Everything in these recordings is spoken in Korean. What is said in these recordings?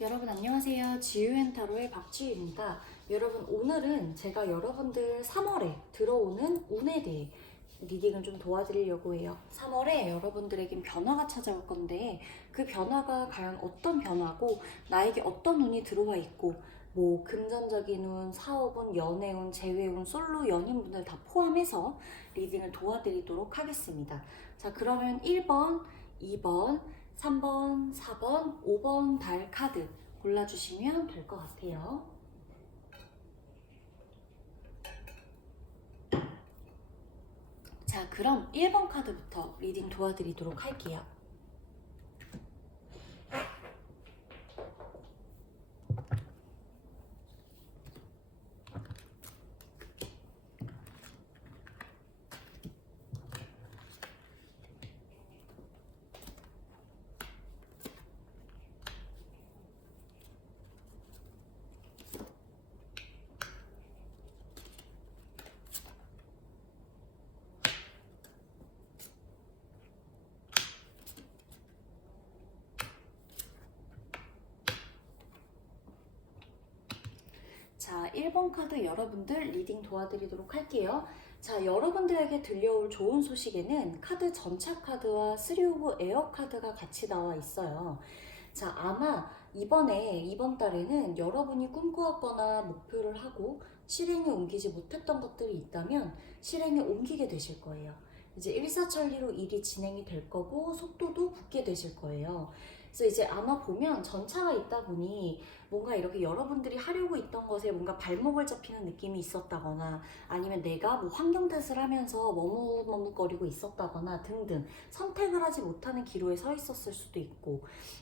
여러분 안녕하세요. 지유앤타로의 박지유입니다. 여러분 오늘은 제가 여러분들 3월에 들어오는 운에 대해 리딩을 좀 도와드리려고 해요. 3월에 여러분들에겐 변화가 찾아올 건데 그 변화가 과연 어떤 변화고 나에게 어떤 운이 들어와 있고 뭐 금전적인 운, 사업운, 연애운, 재회운, 솔로 연인분들 다 포함해서 리딩을 도와드리도록 하겠습니다. 자, 그러면 1번, 2번, 3번, 4번, 5번 달 카드 골라주시면 될 것 같아요. 자, 그럼 1번 카드부터 리딩 도와드리도록 할게요. 자, 1번 카드 여러분들 리딩 도와드리도록 할게요. 자, 여러분들에게 들려올 좋은 소식에는 카드 전차 카드와 3 오브 에어 카드가 같이 나와 있어요. 자, 아마 이번 달에는 여러분이 꿈꾸었거나 목표를 하고 실행에 옮기지 못했던 것들이 있다면 실행에 옮기게 되실 거예요. 이제 일사천리로 일이 진행이 될 거고 속도도 붙게 되실 거예요. 그래서 이제 아마 보면 전차가 있다 보니 뭔가 이렇게 여러분들이 하려고 있던 것에 뭔가 발목을 잡히는 느낌이 있었다거나 아니면 내가 뭐 환경 탓을 하면서 머뭇머뭇거리고 있었다거나 등등 선택을 하지 못하는 기로에 서 있었을 수도 있고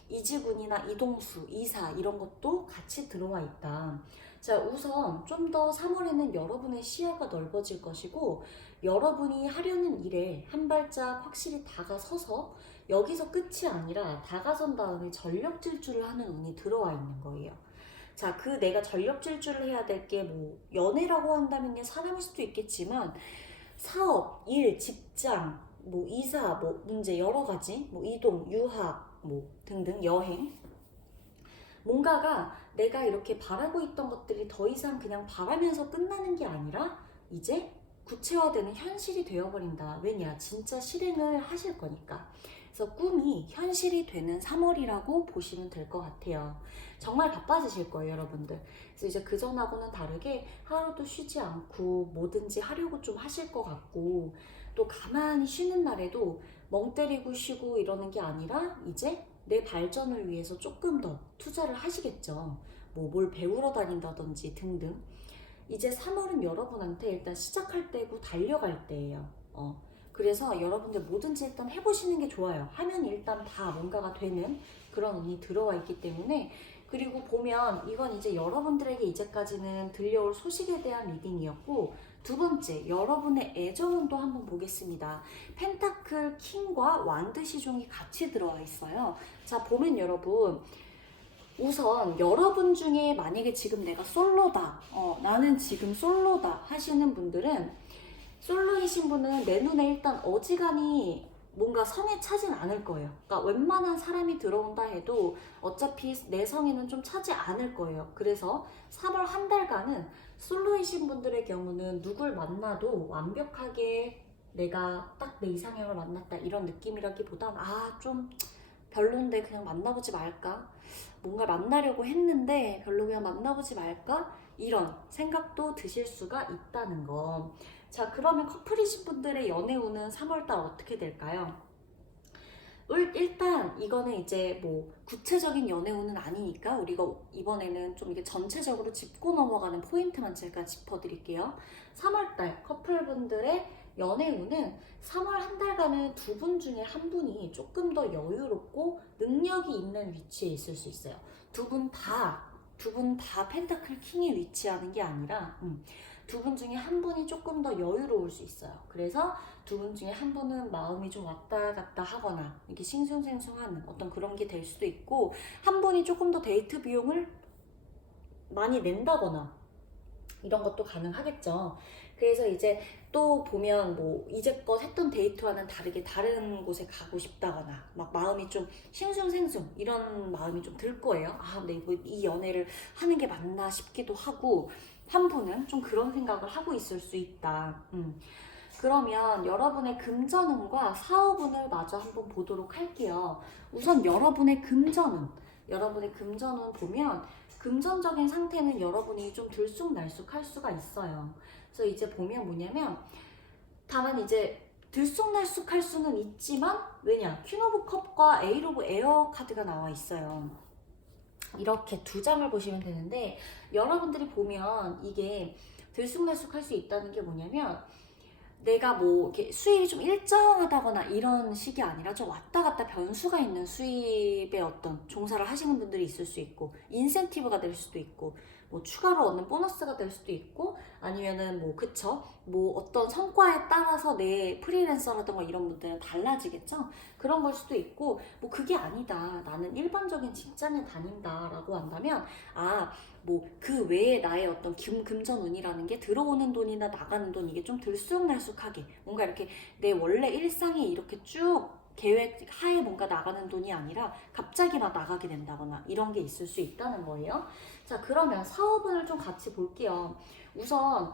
이직운이나 이동수, 이사 이런 것도 같이 들어와 있다. 자, 우선 좀 더 3월에는 여러분의 시야가 넓어질 것이고 여러분이 하려는 일에 한 발짝 확실히 다가서서 여기서 끝이 아니라 다가선 다음에 전력 질주를 하는 운이 들어와 있는 거예요. 자, 그 내가 전력 질주를 해야 될 게 뭐 연애라고 한다면 사람일 수도 있겠지만 사업, 일, 직장, 뭐 이사, 뭐 문제 여러 가지, 뭐 이동, 유학, 뭐 등등 여행 뭔가가 내가 이렇게 바라고 있던 것들이 더 이상 그냥 바라면서 끝나는 게 아니라 이제 구체화되는 현실이 되어버린다. 왜냐? 진짜 실행을 하실 거니까. 그래서 꿈이 현실이 되는 3월이라고 보시면 될 것 같아요. 정말 바빠지실 거예요, 여러분들. 그래서 이제 그전하고는 다르게 하루도 쉬지 않고 뭐든지 하려고 좀 하실 것 같고 또 가만히 쉬는 날에도 멍 때리고 쉬고 이러는 게 아니라 이제 내 발전을 위해서 조금 더 투자를 하시겠죠. 뭐 뭘 배우러 다닌다든지 등등. 이제 3월은 여러분한테 일단 시작할 때고 달려갈 때예요. 그래서 여러분들 뭐든지 일단 해보시는 게 좋아요. 하면 일단 다 뭔가가 되는 그런 운이 들어와 있기 때문에 그리고 보면 이건 이제 여러분들에게 이제까지는 들려올 소식에 대한 리딩이었고 두 번째, 여러분의 애정운도 한번 보겠습니다. 펜타클 킹과 완드 시종이 같이 들어와 있어요. 자, 보면 여러분 우선 여러분 중에 만약에 지금 내가 솔로다, 나는 지금 솔로다 하시는 분들은 솔로이신 분은 내 눈에 일단 어지간히 뭔가 성에 차진 않을 거예요. 그러니까 웬만한 사람이 들어온다 해도 어차피 내 성에는 좀 차지 않을 거예요. 그래서 3월 한 달간은 솔로이신 분들의 경우는 누굴 만나도 완벽하게 내가 딱 내 이상형을 만났다 이런 느낌이라기보단 좀 별론데 그냥 만나보지 말까? 뭔가 만나려고 했는데 별로 그냥 만나보지 말까? 이런 생각도 드실 수가 있다는 거. 자, 그러면 커플이신 분들의 연애운은 3월달 어떻게 될까요? 일단 이거는 이제 뭐 구체적인 연애운은 아니니까 우리가 이번에는 좀 이게 전체적으로 짚고 넘어가는 포인트만 제가 짚어드릴게요. 3월달 커플분들의 연애운은 3월 한 달간은 두 분 중에 한 분이 조금 더 여유롭고 능력이 있는 위치에 있을 수 있어요. 두 분 다 펜타클 킹에 위치하는 게 아니라 두 분 중에 한 분이 조금 더 여유로울 수 있어요. 그래서 두 분 중에 한 분은 마음이 좀 왔다 갔다 하거나 이렇게 싱숭생숭하는 어떤 그런 게 될 수도 있고 한 분이 조금 더 데이트 비용을 많이 낸다거나 이런 것도 가능하겠죠. 그래서 이제 또 보면 뭐 이제껏 했던 데이트와는 다르게 다른 곳에 가고 싶다거나 막 마음이 좀 싱숭생숭 이런 마음이 좀 들 거예요. 아, 근데 뭐 이 연애를 하는 게 맞나 싶기도 하고 한 분은 좀 그런 생각을 하고 있을 수 있다. 그러면 여러분의 금전운과 사업운을 마저 한번 보도록 할게요. 우선 여러분의 금전운 보면 금전적인 상태는 여러분이 좀 들쑥날쑥할 수가 있어요. 그래서 이제 보면 뭐냐면 다만 이제 들쑥날쑥할 수는 있지만 왜냐? 퀸 오브 컵과 에이 오브 에어 카드가 나와 있어요. 이렇게 두 장을 보시면 되는데 여러분들이 보면 이게 들쑥날쑥할 수 있다는 게 뭐냐면 내가 뭐 이렇게 수입이 좀 일정하다거나 이런 식이 아니라 좀 왔다 갔다 변수가 있는 수입의 어떤 종사를 하시는 분들이 있을 수 있고 인센티브가 될 수도 있고 뭐 추가로 얻는 보너스가 될 수도 있고 아니면은 뭐 그쵸 뭐 어떤 성과에 따라서 내 프리랜서라든가 이런 분들은 달라지겠죠. 그런 걸 수도 있고 뭐 그게 아니다 나는 일반적인 직장에 다닌다 라고 한다면 아 뭐 그 외에 나의 어떤 금전운이라는 게 들어오는 돈이나 나가는 돈 이게 좀 들쑥날쑥하게 뭔가 이렇게 내 원래 일상에 이렇게 쭉 계획 하에 뭔가 나가는 돈이 아니라 갑자기 막 나가게 된다거나 이런 게 있을 수 있다는 거예요. 자, 그러면 사업운을 좀 같이 볼게요. 우선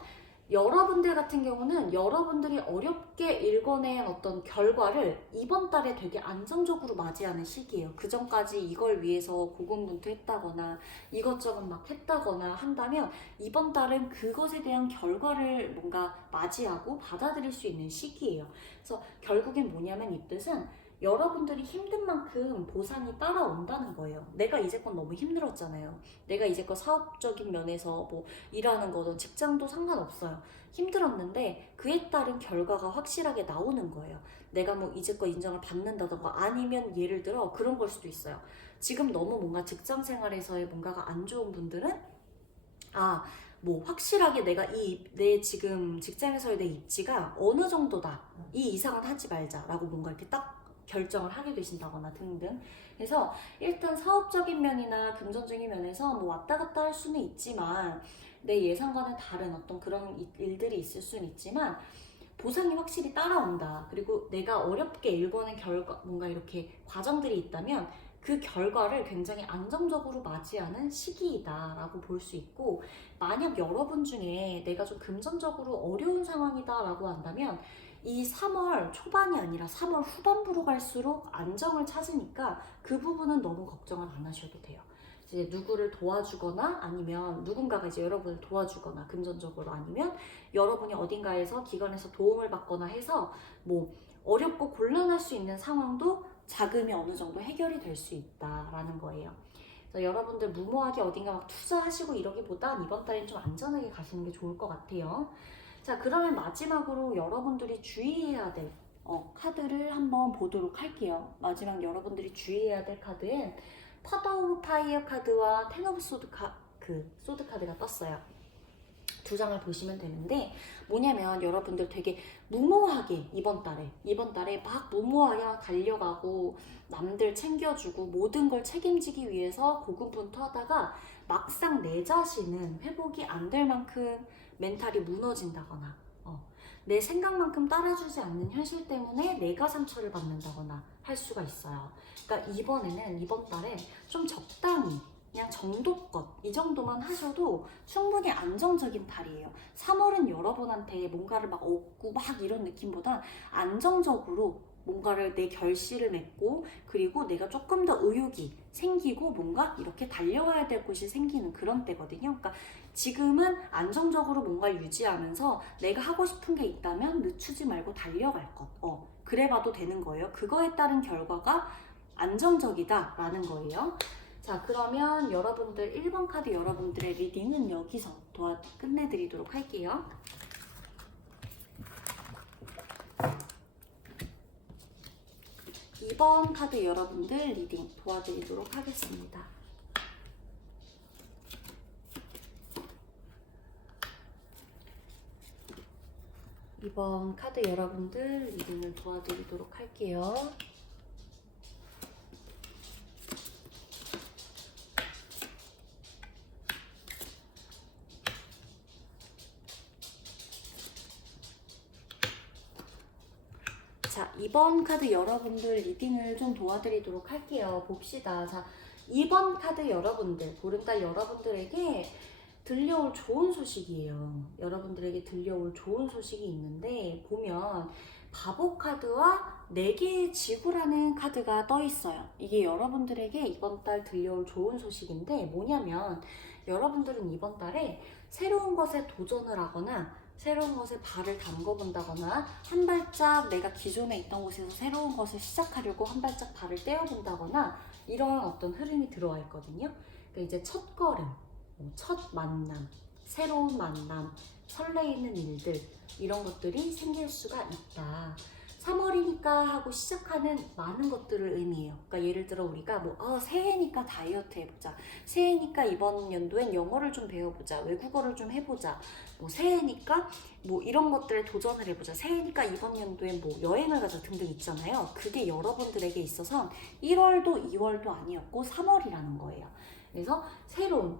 여러분들 같은 경우는 여러분들이 어렵게 읽어낸 어떤 결과를 이번 달에 되게 안정적으로 맞이하는 시기예요. 그 전까지 이걸 위해서 고군분투했다거나 이것저것 막 했다거나 한다면 이번 달은 그것에 대한 결과를 뭔가 맞이하고 받아들일 수 있는 시기예요. 그래서 결국엔 뭐냐면 이 뜻은 여러분들이 힘든 만큼 보상이 따라온다는 거예요. 내가 이제껏 너무 힘들었잖아요. 내가 이제껏 사업적인 면에서 뭐 일하는 거든 직장도 상관없어요. 힘들었는데 그에 따른 결과가 확실하게 나오는 거예요. 내가 뭐 이제껏 인정을 받는다던가 아니면 예를 들어 그런 걸 수도 있어요. 지금 너무 뭔가 직장 생활에서의 뭔가가 안 좋은 분들은 아, 뭐 확실하게 내가 내 지금 직장에서의 내 입지가 어느 정도다. 이 이상은 하지 말자라고 뭔가 이렇게 딱 결정을 하게 되신다거나 등등. 그래서 일단 사업적인 면이나 금전적인 면에서 뭐 왔다 갔다 할 수는 있지만 내 예상과는 다른 어떤 그런 일들이 있을 수는 있지만 보상이 확실히 따라온다. 그리고 내가 어렵게 일궈낸 결과 뭔가 이렇게 과정들이 있다면 그 결과를 굉장히 안정적으로 맞이하는 시기이다라고 볼 수 있고 만약 여러분 중에 내가 좀 금전적으로 어려운 상황이다라고 한다면 이 3월 초반이 아니라 3월 후반부로 갈수록 안정을 찾으니까 그 부분은 너무 걱정을 안 하셔도 돼요. 이제 누구를 도와주거나 아니면 누군가가 이제 여러분을 도와주거나 금전적으로 아니면 여러분이 어딘가에서 기관에서 도움을 받거나 해서 뭐 어렵고 곤란할 수 있는 상황도 자금이 어느 정도 해결이 될 수 있다라는 거예요. 그래서 여러분들 무모하게 어딘가 막 투자하시고 이러기보단 이번 달엔 좀 안전하게 가시는 게 좋을 것 같아요. 자, 그러면 마지막으로 여러분들이 주의해야 될 카드를 한번 보도록 할게요. 마지막 여러분들이 주의해야 될 카드엔 파더 오브 파이어 카드와 텐 오브 소드 카드가 떴어요. 두 장을 보시면 되는데 뭐냐면 여러분들 되게 무모하게 이번 달에 막 무모하게 막 달려가고 남들 챙겨주고 모든 걸 책임지기 위해서 고군분투하다가 막상 내 자신은 회복이 안 될 만큼 멘탈이 무너진다거나 내 생각만큼 따라주지 않는 현실 때문에 내가 상처를 받는다거나 할 수가 있어요. 그러니까 이번 달에 좀 적당히 그냥 정도껏 이 정도만 하셔도 충분히 안정적인 달이에요. 3월은 여러분한테 뭔가를 막 얻고 막 이런 느낌보다 안정적으로 뭔가를 내 결실을 맺고 그리고 내가 조금 더 의욕이 생기고 뭔가 이렇게 달려가야 될 곳이 생기는 그런 때거든요. 그러니까 지금은 안정적으로 뭔가를 유지하면서 내가 하고 싶은 게 있다면 늦추지 말고 달려갈 것. 그래봐도 되는 거예요. 그거에 따른 결과가 안정적이다라는 거예요. 자, 그러면 여러분들 1번 카드 여러분들의 리딩은 여기서 끝내드리도록 할게요. 2번 카드 여러분들 리딩 도와드리도록 하겠습니다. 2번 카드 여러분들 리딩을 도와드리도록 할게요. 이번 카드 여러분들 리딩을 좀 도와드리도록 할게요. 봅시다. 자, 이번 카드 여러분들, 보름달 여러분들에게 들려올 좋은 소식이에요. 여러분들에게 들려올 좋은 소식이 있는데, 보면 바보 카드와 4개의 지구라는 카드가 떠 있어요. 이게 여러분들에게 이번 달 들려올 좋은 소식인데, 뭐냐면 여러분들은 이번 달에 새로운 것에 도전을 하거나 새로운 것에 발을 담궈 본다거나 한 발짝 내가 기존에 있던 곳에서 새로운 것을 시작하려고 한 발짝 발을 떼어 본다거나 이런 어떤 흐름이 들어와 있거든요. 그러니까 이제 첫 걸음, 첫 만남, 새로운 만남, 설레이는 일들 이런 것들이 생길 수가 있다. 3월이니까 하고 시작하는 많은 것들을 의미해요. 그러니까 예를 들어 우리가 새해니까 다이어트 해보자. 새해니까 이번 연도엔 영어를 좀 배워보자. 외국어를 좀 해보자. 새해니까 이런 것들에 도전을 해보자. 새해니까 이번 연도엔 여행을 가자 등등 있잖아요. 그게 여러분들에게 있어서 1월도 2월도 아니었고 3월이라는 거예요. 그래서 새로운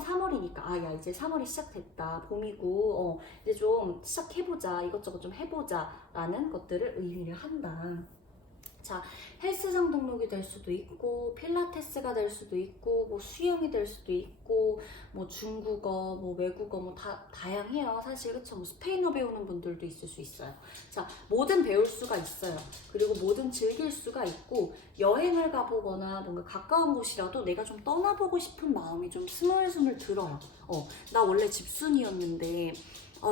3월이니까 야 이제 3월이 시작됐다. 봄이고 이제 좀 시작해보자. 이것저것 좀 해보자 라는 것들을 의미를 한다. 자, 헬스장 등록이 될 수도 있고 필라테스가 될 수도 있고 수영이 될 수도 있고 중국어, 외국어 다양해요. 사실 그쵸? 스페인어 배우는 분들도 있을 수 있어요. 자, 뭐든 배울 수가 있어요. 그리고 뭐든 즐길 수가 있고 여행을 가보거나 뭔가 가까운 곳이라도 내가 좀 떠나보고 싶은 마음이 좀 스물스물 들어요. 나 원래 집순이었는데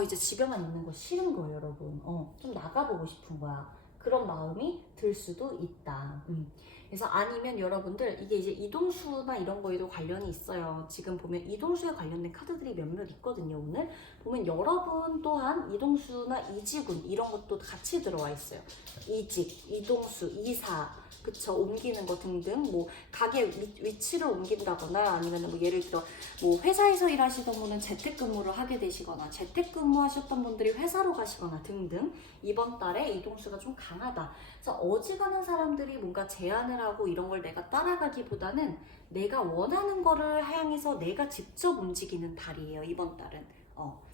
이제 집에만 있는 거 싫은 거예요, 여러분. 좀 나가보고 싶은 거야. 그런 마음이 들 수도 있다. 그래서 아니면 여러분들 이게 이제 이동수나 이런 거에도 관련이 있어요. 지금 보면 이동수에 관련된 카드들이 몇몇 있거든요. 오늘 보면 여러분 또한 이동수나 이직운 이런 것도 같이 들어와 있어요. 이직, 이동수, 이사, 그쵸, 옮기는 거 등등 가게 위치를 옮긴다거나 아니면 예를 들어 회사에서 일하시던 분은 재택근무를 하게 되시거나 재택근무하셨던 분들이 회사로 가시거나 등등 이번 달에 이동수가 좀 강하다. 그래서 어지간한 사람들이 뭔가 제안을 하고 이런 걸 내가 따라가기보다는 내가 원하는 거를 향해서 내가 직접 움직이는 달이에요. 이번 달은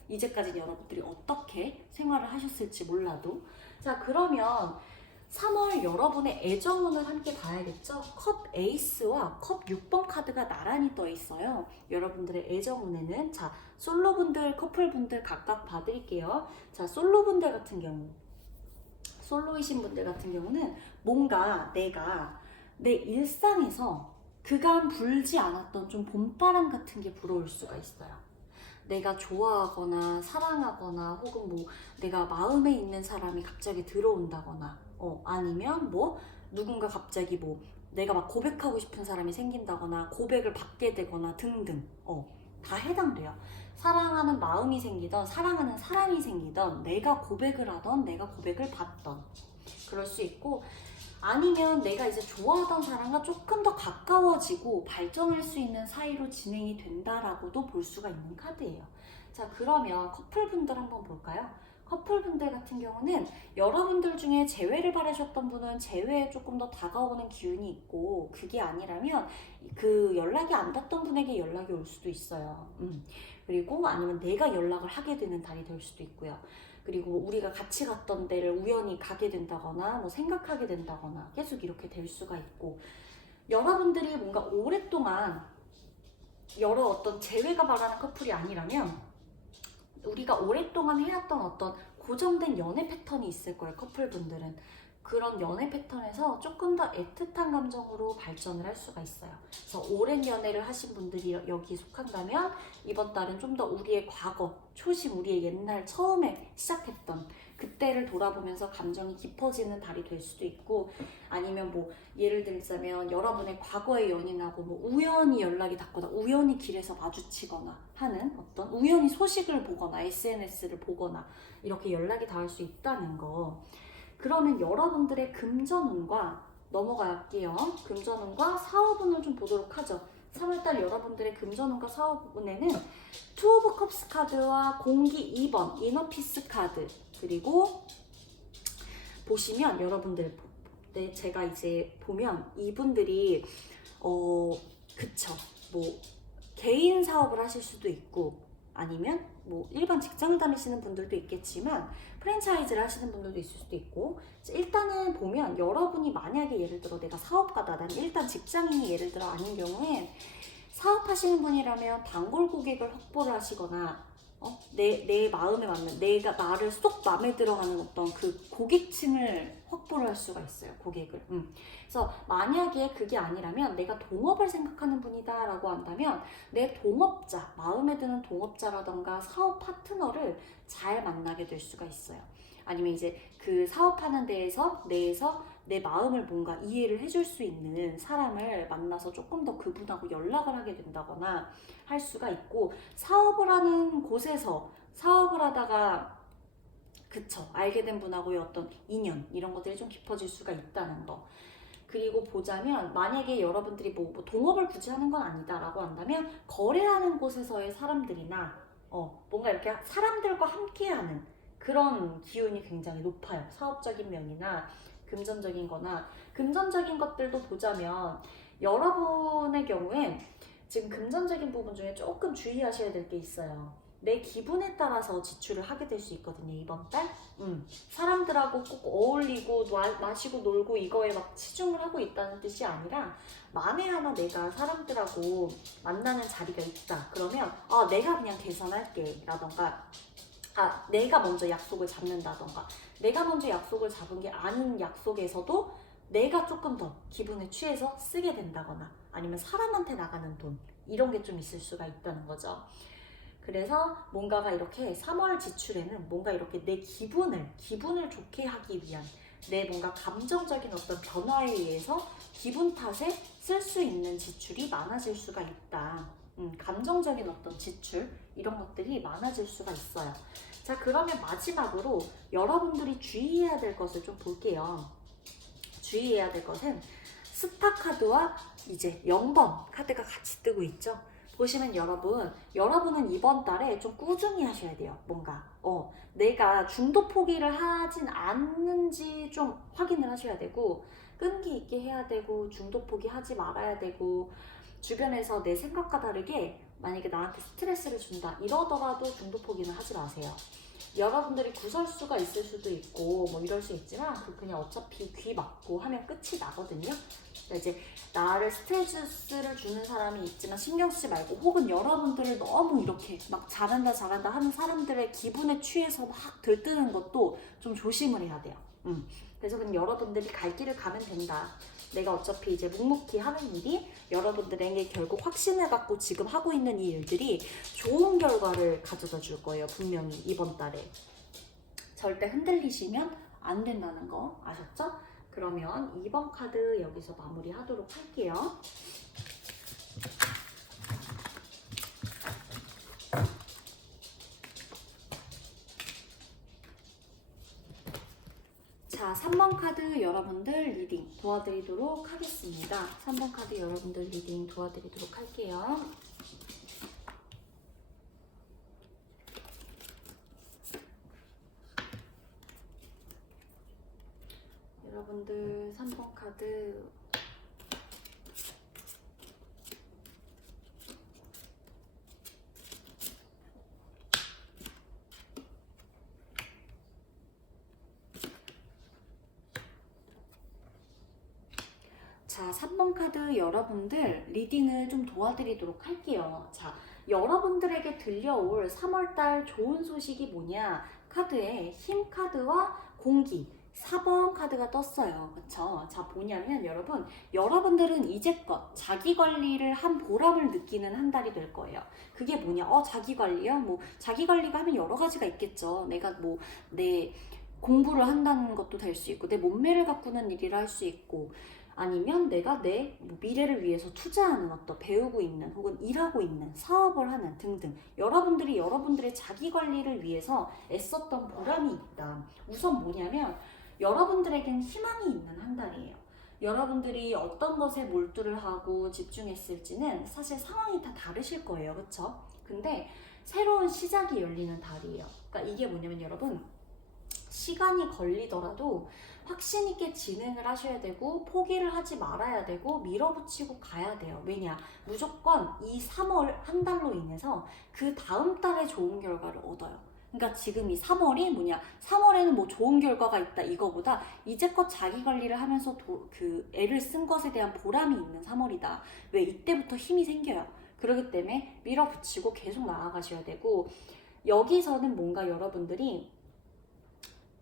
이제까지 여러분들이 어떻게 생활을 하셨을지 몰라도 자, 그러면 3월 여러분의 애정운을 함께 봐야겠죠? 컵 에이스와 컵 6번 카드가 나란히 떠 있어요. 여러분들의 애정운에는 자, 솔로분들, 커플분들 각각 봐드릴게요. 자, 솔로분들 같은 경우 솔로이신 분들 같은 경우는 뭔가 내가 내 일상에서 그간 불지 않았던 좀 봄바람 같은 게 불어올 수가 있어요. 내가 좋아하거나 사랑하거나 혹은 내가 마음에 있는 사람이 갑자기 들어온다거나 아니면 누군가 갑자기 내가 막 고백하고 싶은 사람이 생긴다거나 고백을 받게 되거나 등등 다 해당돼요. 사랑하는 마음이 생기던 사랑하는 사람이 생기던 내가 고백을 하던 내가 고백을 받던 그럴 수 있고 아니면 내가 이제 좋아하던 사람과 조금 더 가까워지고 발전할 수 있는 사이로 진행이 된다라고도 볼 수가 있는 카드예요. 자, 그러면 커플분들 한번 볼까요? 커플분들 같은 경우는 여러분들 중에 재회를 바라셨던 분은 재회에 조금 더 다가오는 기운이 있고 그게 아니라면 그 연락이 안 닿던 분에게 연락이 올 수도 있어요. 그리고 아니면 내가 연락을 하게 되는 달이 될 수도 있고요. 그리고 우리가 같이 갔던 데를 우연히 가게 된다거나 생각하게 된다거나 계속 이렇게 될 수가 있고 여러분들이 뭔가 오랫동안 여러 어떤 재회가 바라는 커플이 아니라면 우리가 오랫동안 해왔던 어떤 고정된 연애 패턴이 있을 거예요. 커플분들은 그런 연애 패턴에서 조금 더 애틋한 감정으로 발전을 할 수가 있어요. 그래서 오랜 연애를 하신 분들이 여기 속한다면 이번 달은 좀 더 우리의 과거, 초심, 우리의 옛날 처음에 시작했던 그때를 돌아보면서 감정이 깊어지는 달이 될 수도 있고 아니면 예를 들자면 여러분의 과거의 연인하고 우연히 연락이 닿거나 우연히 길에서 마주치거나 하는 어떤 우연히 소식을 보거나 SNS를 보거나 이렇게 연락이 닿을 수 있다는 거. 그러면 여러분들의 금전운과 넘어갈게요. 금전운과 사업운을 좀 보도록 하죠. 3월달 여러분들의 금전운과 사업운에는 투 오브 컵스 카드와 공기 2번 이너피스 카드 그리고 보시면 여러분들 제가 이제 보면 이분들이 그쵸 개인 사업을 하실 수도 있고 아니면 뭐 일반 직장을 다니시는 분들도 있겠지만 프랜차이즈를 하시는 분들도 있을 수도 있고, 일단은 보면 여러분이 만약에 예를 들어 내가 사업가다, 난 일단 직장인이 예를 들어 아닌 경우에 사업하시는 분이라면 단골 고객을 확보를 하시거나 내 마음에 맞는, 내가 나를 쏙 마음에 들어하는 어떤 그 고객층을 확보를 할 수가 있어요. 고객을. 그래서 만약에 그게 아니라면 내가 동업을 생각하는 분이다 라고 한다면 내 동업자, 마음에 드는 동업자라던가 사업 파트너를 잘 만나게 될 수가 있어요. 아니면 이제 그 사업하는 데에서 내에서 내 마음을 뭔가 이해를 해줄 수 있는 사람을 만나서 조금 더 그분하고 연락을 하게 된다거나 할 수가 있고, 사업을 하는 곳에서 사업을 하다가 알게 된 분하고의 어떤 인연 이런 것들이 좀 깊어질 수가 있다는 거. 그리고 보자면 만약에 여러분들이 뭐 동업을 굳이 하는 건 아니다 라고 한다면 거래하는 곳에서의 사람들이나 뭔가 이렇게 사람들과 함께하는 그런 기운이 굉장히 높아요. 사업적인 면이나 금전적인 거나. 금전적인 것들도 보자면 여러분의 경우엔 지금 금전적인 부분 중에 조금 주의하셔야 될 게 있어요. 내 기분에 따라서 지출을 하게 될 수 있거든요, 이번 달. 사람들하고 꼭 어울리고 마시고 놀고 이거에 막 치중을 하고 있다는 뜻이 아니라, 만에 하나 내가 사람들하고 만나는 자리가 있다 그러면 내가 그냥 계산할게 라던가, 내가 먼저 약속을 잡는다던가, 내가 먼저 약속을 잡은 게 아닌 약속에서도 내가 조금 더 기분에 취해서 쓰게 된다거나, 아니면 사람한테 나가는 돈 이런 게 좀 있을 수가 있다는 거죠. 그래서 뭔가가 이렇게 3월 지출에는 뭔가 이렇게 내 기분을 좋게 하기 위한, 내 뭔가 감정적인 어떤 변화에 의해서 기분 탓에 쓸 수 있는 지출이 많아질 수가 있다. 감정적인 어떤 지출 이런 것들이 많아질 수가 있어요. 자, 그러면 마지막으로 여러분들이 주의해야 될 것을 좀 볼게요. 주의해야 될 것은 스타카드와 이제 0번 카드가 같이 뜨고 있죠. 보시면 여러분은 이번 달에 좀 꾸준히 하셔야 돼요. 뭔가 내가 중도 포기를 하진 않는지 좀 확인을 하셔야 되고, 끈기 있게 해야 되고, 중도 포기 하지 말아야 되고, 주변에서 내 생각과 다르게 만약에 나한테 스트레스를 준다 이러더라도 중도 포기는 하지 마세요. 여러분들이 구설수가 있을 수도 있고 뭐 이럴 수 있지만 그냥 어차피 귀 막고 하면 끝이 나거든요. 이제 나를 스트레스를 주는 사람이 있지만 신경 쓰지 말고, 혹은 여러분들을 너무 이렇게 막 잘한다 하는 사람들의 기분에 취해서 막 들뜨는 것도 좀 조심을 해야 돼요. 그래서 그냥 여러분들이 갈 길을 가면 된다. 내가 어차피 이제 묵묵히 하는 일이 여러분들에게 결국 확신을 갖고 지금 하고 있는 이 일들이 좋은 결과를 가져다 줄 거예요. 분명히 이번 달에. 절대 흔들리시면 안 된다는 거 아셨죠? 그러면 2번 카드 여기서 마무리하도록 할게요. 자, 3번 카드 여러분들 리딩 도와드리도록 하겠습니다. 3번 카드 여러분들 리딩 도와드리도록 할게요. 여러분들 3번 카드 자, 3번 카드 여러분들 리딩을 좀 도와드리도록 할게요. 자, 여러분들에게 들려올 3월달 좋은 소식이 뭐냐? 카드에 힘 카드와 공기 4번 카드가 떴어요. 그쵸? 자, 뭐냐면 여러분들은 이제껏 자기관리를 한 보람을 느끼는 한 달이 될 거예요. 그게 뭐냐? 자기관리요? 뭐 자기관리가 하면 여러 가지가 있겠죠. 내가 뭐 내 공부를 한다는 것도 될 수 있고, 내 몸매를 가꾸는 일이라 할 수 있고, 아니면 내가 내 미래를 위해서 투자하는 어떤 배우고 있는 혹은 일하고 있는 사업을 하는 등등, 여러분들이 여러분들의 자기관리를 위해서 애썼던 보람이 있다. 우선 뭐냐면 여러분들에겐 희망이 있는 한 달이에요. 여러분들이 어떤 것에 몰두를 하고 집중했을지는 사실 상황이 다 다르실 거예요. 그쵸? 근데 새로운 시작이 열리는 달이에요. 그러니까 이게 뭐냐면 여러분, 시간이 걸리더라도 확신 있게 진행을 하셔야 되고 포기를 하지 말아야 되고 밀어붙이고 가야 돼요. 왜냐? 무조건 이 3월 한 달로 인해서 그 다음 달에 좋은 결과를 얻어요. 그러니까 지금 이 3월이 뭐냐? 3월에는 뭐 좋은 결과가 있다 이거보다 이제껏 자기 관리를 하면서 그 애를 쓴 것에 대한 보람이 있는 3월이다. 왜? 이때부터 힘이 생겨요. 그렇기 때문에 밀어붙이고 계속 나아가셔야 되고, 여기서는 뭔가 여러분들이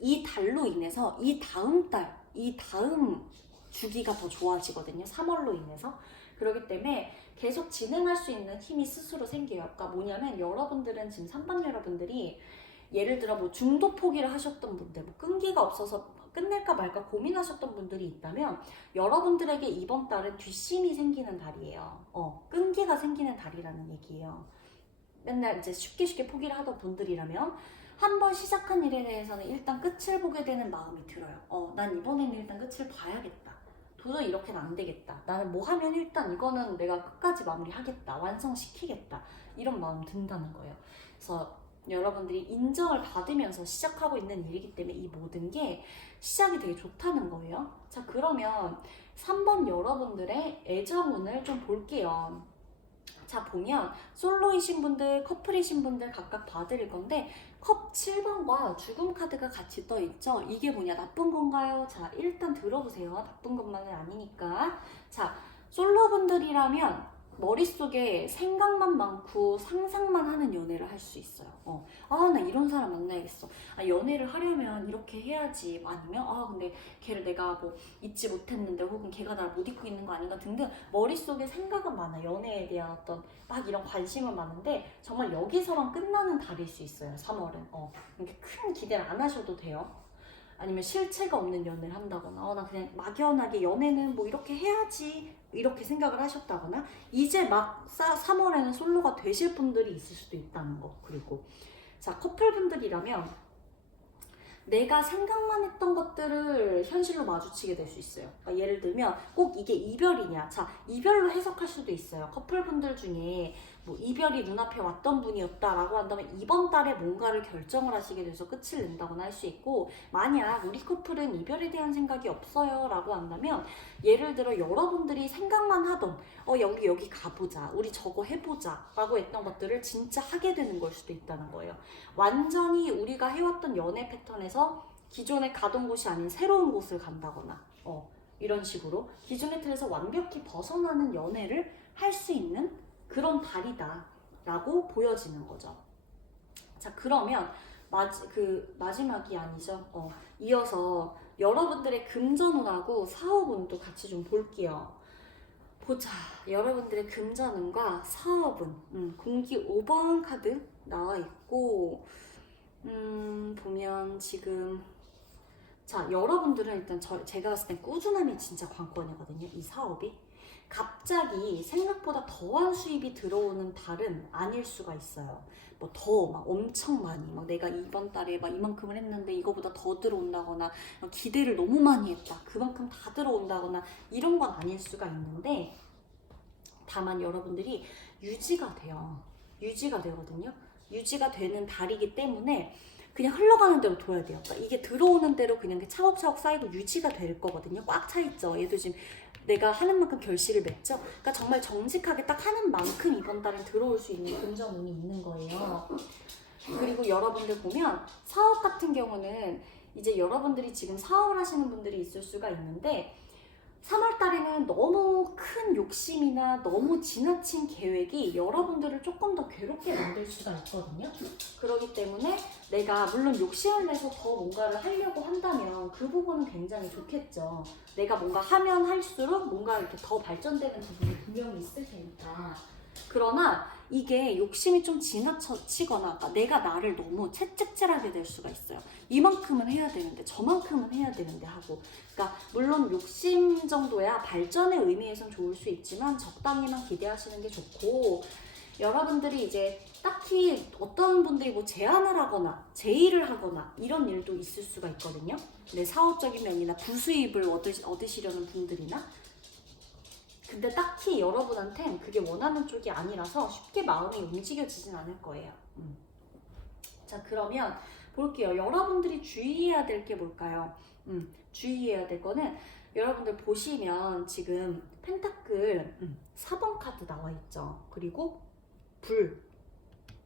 이 달로 인해서 이 다음 달, 이 다음 주기가 더 좋아지거든요. 3월로 인해서. 그렇기 때문에 계속 진행할 수 있는 힘이 스스로 생겨요. 그러니까 뭐냐면 여러분들은 지금 3반 여러분들이 예를 들어 뭐 중도 포기를 하셨던 분들, 뭐 끈기가 없어서 끝낼까 말까 고민하셨던 분들이 있다면 여러분들에게 이번 달은 뒷심이 생기는 달이에요. 끈기가 생기는 달이라는 얘기예요. 맨날 이제 쉽게 포기를 하던 분들이라면 한번 시작한 일에 대해서는 일단 끝을 보게 되는 마음이 들어요. 난 이번에는 일단 끝을 봐야겠다. 도저히 이렇게는 안 되겠다. 나는 뭐 하면 일단 이거는 내가 끝까지 마무리하겠다. 완성시키겠다. 이런 마음 든다는 거예요. 그래서 여러분들이 인정을 받으면서 시작하고 있는 일이기 때문에 이 모든 게 시작이 되게 좋다는 거예요. 자, 그러면 3번 여러분들의 애정운을 좀 볼게요. 자, 보면 솔로이신 분들, 커플이신 분들 각각 봐드릴 건데 컵 7번과 죽음 카드가 같이 떠있죠. 이게 뭐냐, 나쁜 건가요? 자, 일단 들어보세요. 나쁜 것만은 아니니까. 자, 솔로분들이라면 머릿속에 생각만 많고 상상만 하는 연애를 할 수 있어요. 나 이런 사람 만나야겠어. 연애를 하려면 이렇게 해야지. 아니면 근데 걔를 내가 뭐 잊지 못했는데, 혹은 걔가 나를 못 잊고 있는 거 아닌가 등등 머릿속에 생각은 많아. 연애에 대한 어떤 막 이런 관심은 많은데 정말 여기서만 끝나는 달일 수 있어요. 3월은. 이렇게 큰 기대를 안 하셔도 돼요. 아니면 실체가 없는 연애를 한다거나, 나 그냥 막연하게 연애는 뭐 이렇게 해야지 이렇게 생각을 하셨다거나, 이제 막 3월에는 솔로가 되실 분들이 있을 수도 있다는 거. 그리고 자, 커플분들이라면 내가 생각만 했던 것들을 현실로 마주치게 될 수 있어요. 그러니까 예를 들면 꼭 이게 이별이냐, 자, 이별로 해석할 수도 있어요. 커플분들 중에 뭐 이별이 눈앞에 왔던 분이었다라고 한다면 이번 달에 뭔가를 결정을 하시게 돼서 끝을 낸다거나 할 수 있고, 만약 우리 커플은 이별에 대한 생각이 없어요 라고 한다면 예를 들어 여러분들이 생각만 하던 여기 가보자, 우리 저거 해보자 라고 했던 것들을 진짜 하게 되는 걸 수도 있다는 거예요. 완전히 우리가 해왔던 연애 패턴에서 기존에 가던 곳이 아닌 새로운 곳을 간다거나 이런 식으로 기존의 틀에서 완벽히 벗어나는 연애를 할 수 있는 그런 달이다 라고 보여지는 거죠. 자, 그러면 마지막이 아니죠. 이어서 여러분들의 금전운하고 사업운도 같이 좀 볼게요. 보자. 여러분들의 금전운과 사업운. 공기 5번 카드 나와 있고, 보면 지금, 자, 여러분들은 일단 제가 봤을 땐 꾸준함이 진짜 관건이거든요. 이 사업이. 갑자기 생각보다 더한 수입이 들어오는 달은 아닐 수가 있어요. 뭐 더 막 엄청 많이, 막 내가 이번 달에 막 이만큼을 했는데 이거보다 더 들어온다거나, 기대를 너무 많이 했다, 그만큼 다 들어온다거나, 이런 건 아닐 수가 있는데, 다만 여러분들이 유지가 돼요. 유지가 되거든요. 유지가 되는 달이기 때문에 그냥 흘러가는 대로 둬야 돼요. 그러니까 이게 들어오는 대로 그냥 차곡차곡 쌓이고 유지가 될 거거든요. 꽉 차 있죠. 얘도 지금 내가 하는 만큼 결실을 맺죠. 그러니까 정말 정직하게 딱 하는 만큼 이번 달은 들어올 수 있는 금전운이 있는 거예요. 그리고 여러분들 보면 사업 같은 경우는 이제 여러분들이 지금 사업을 하시는 분들이 있을 수가 있는데, 3월 달에는 너무 큰 욕심이나 너무 지나친 계획이 여러분들을 조금 더 괴롭게 만들 수가 있거든요. 그렇기 때문에 내가 물론 욕심을 내서 더 뭔가를 하려고 한다면 그 부분은 굉장히 좋겠죠. 내가 뭔가 하면 할수록 뭔가 이렇게 더 발전되는 부분이 분명히 있을 테니까. 그러나 이게 욕심이 좀 지나치거나, 그러니까 내가 나를 너무 채찍질하게 될 수가 있어요. 이만큼은 해야 되는데 저만큼은 해야 되는데 하고. 그러니까 물론 욕심 정도야 발전의 의미에선 좋을 수 있지만 적당히만 기대하시는 게 좋고, 여러분들이 이제 딱히 어떤 분들이 뭐 제안을 하거나 제의를 하거나 이런 일도 있을 수가 있거든요. 내 사업적인 면이나 부수입을 얻으시려는 분들이나. 근데 딱히 여러분한텐 그게 원하는 쪽이 아니라서 쉽게 마음이 움직여지진 않을 거예요. 자, 그러면 볼게요. 여러분들이 주의해야 될 게 뭘까요? 주의해야 될 거는 여러분들 보시면 지금 펜타클 4번 카드 나와 있죠. 그리고 불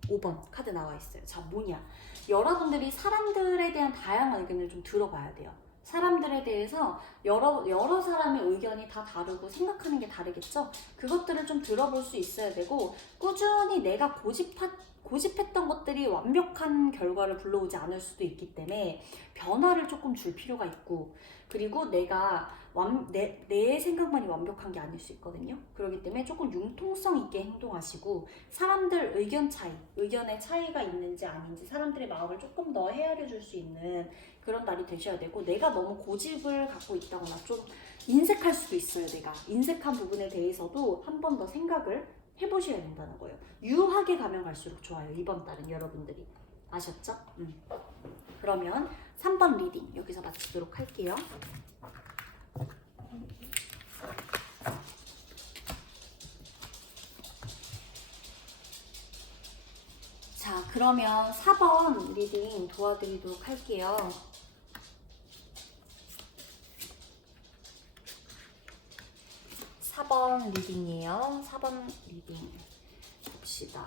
5번 카드 나와 있어요. 자, 뭐냐? 여러분들이 사람들에 대한 다양한 의견을 좀 들어봐야 돼요. 사람들에 대해서 여러 사람의 의견이 다 다르고 생각하는 게 다르겠죠? 그것들을 좀 들어볼 수 있어야 되고, 꾸준히 내가 고집했던 것들이 완벽한 결과를 불러오지 않을 수도 있기 때문에 변화를 조금 줄 필요가 있고, 그리고 내 생각만이 완벽한 게 아닐 수 있거든요. 그렇기 때문에 조금 융통성 있게 행동하시고, 사람들 의견의 차이가 있는지 아닌지 사람들의 마음을 조금 더 헤아려 줄 수 있는 그런 날이 되셔야 되고, 내가 너무 고집을 갖고 있다거나 좀 인색할 수도 있어요. 내가 인색한 부분에 대해서도 한 번 더 생각을 해보셔야 된다는 거예요. 유하게 가면 갈수록 좋아요. 이번 달은 여러분들이. 아셨죠? 그러면 3번 리딩 여기서 마치도록 할게요. 자, 그러면 4번 리딩 도와드리도록 할게요. 4번 리딩이에요. 4번 리딩 봅시다.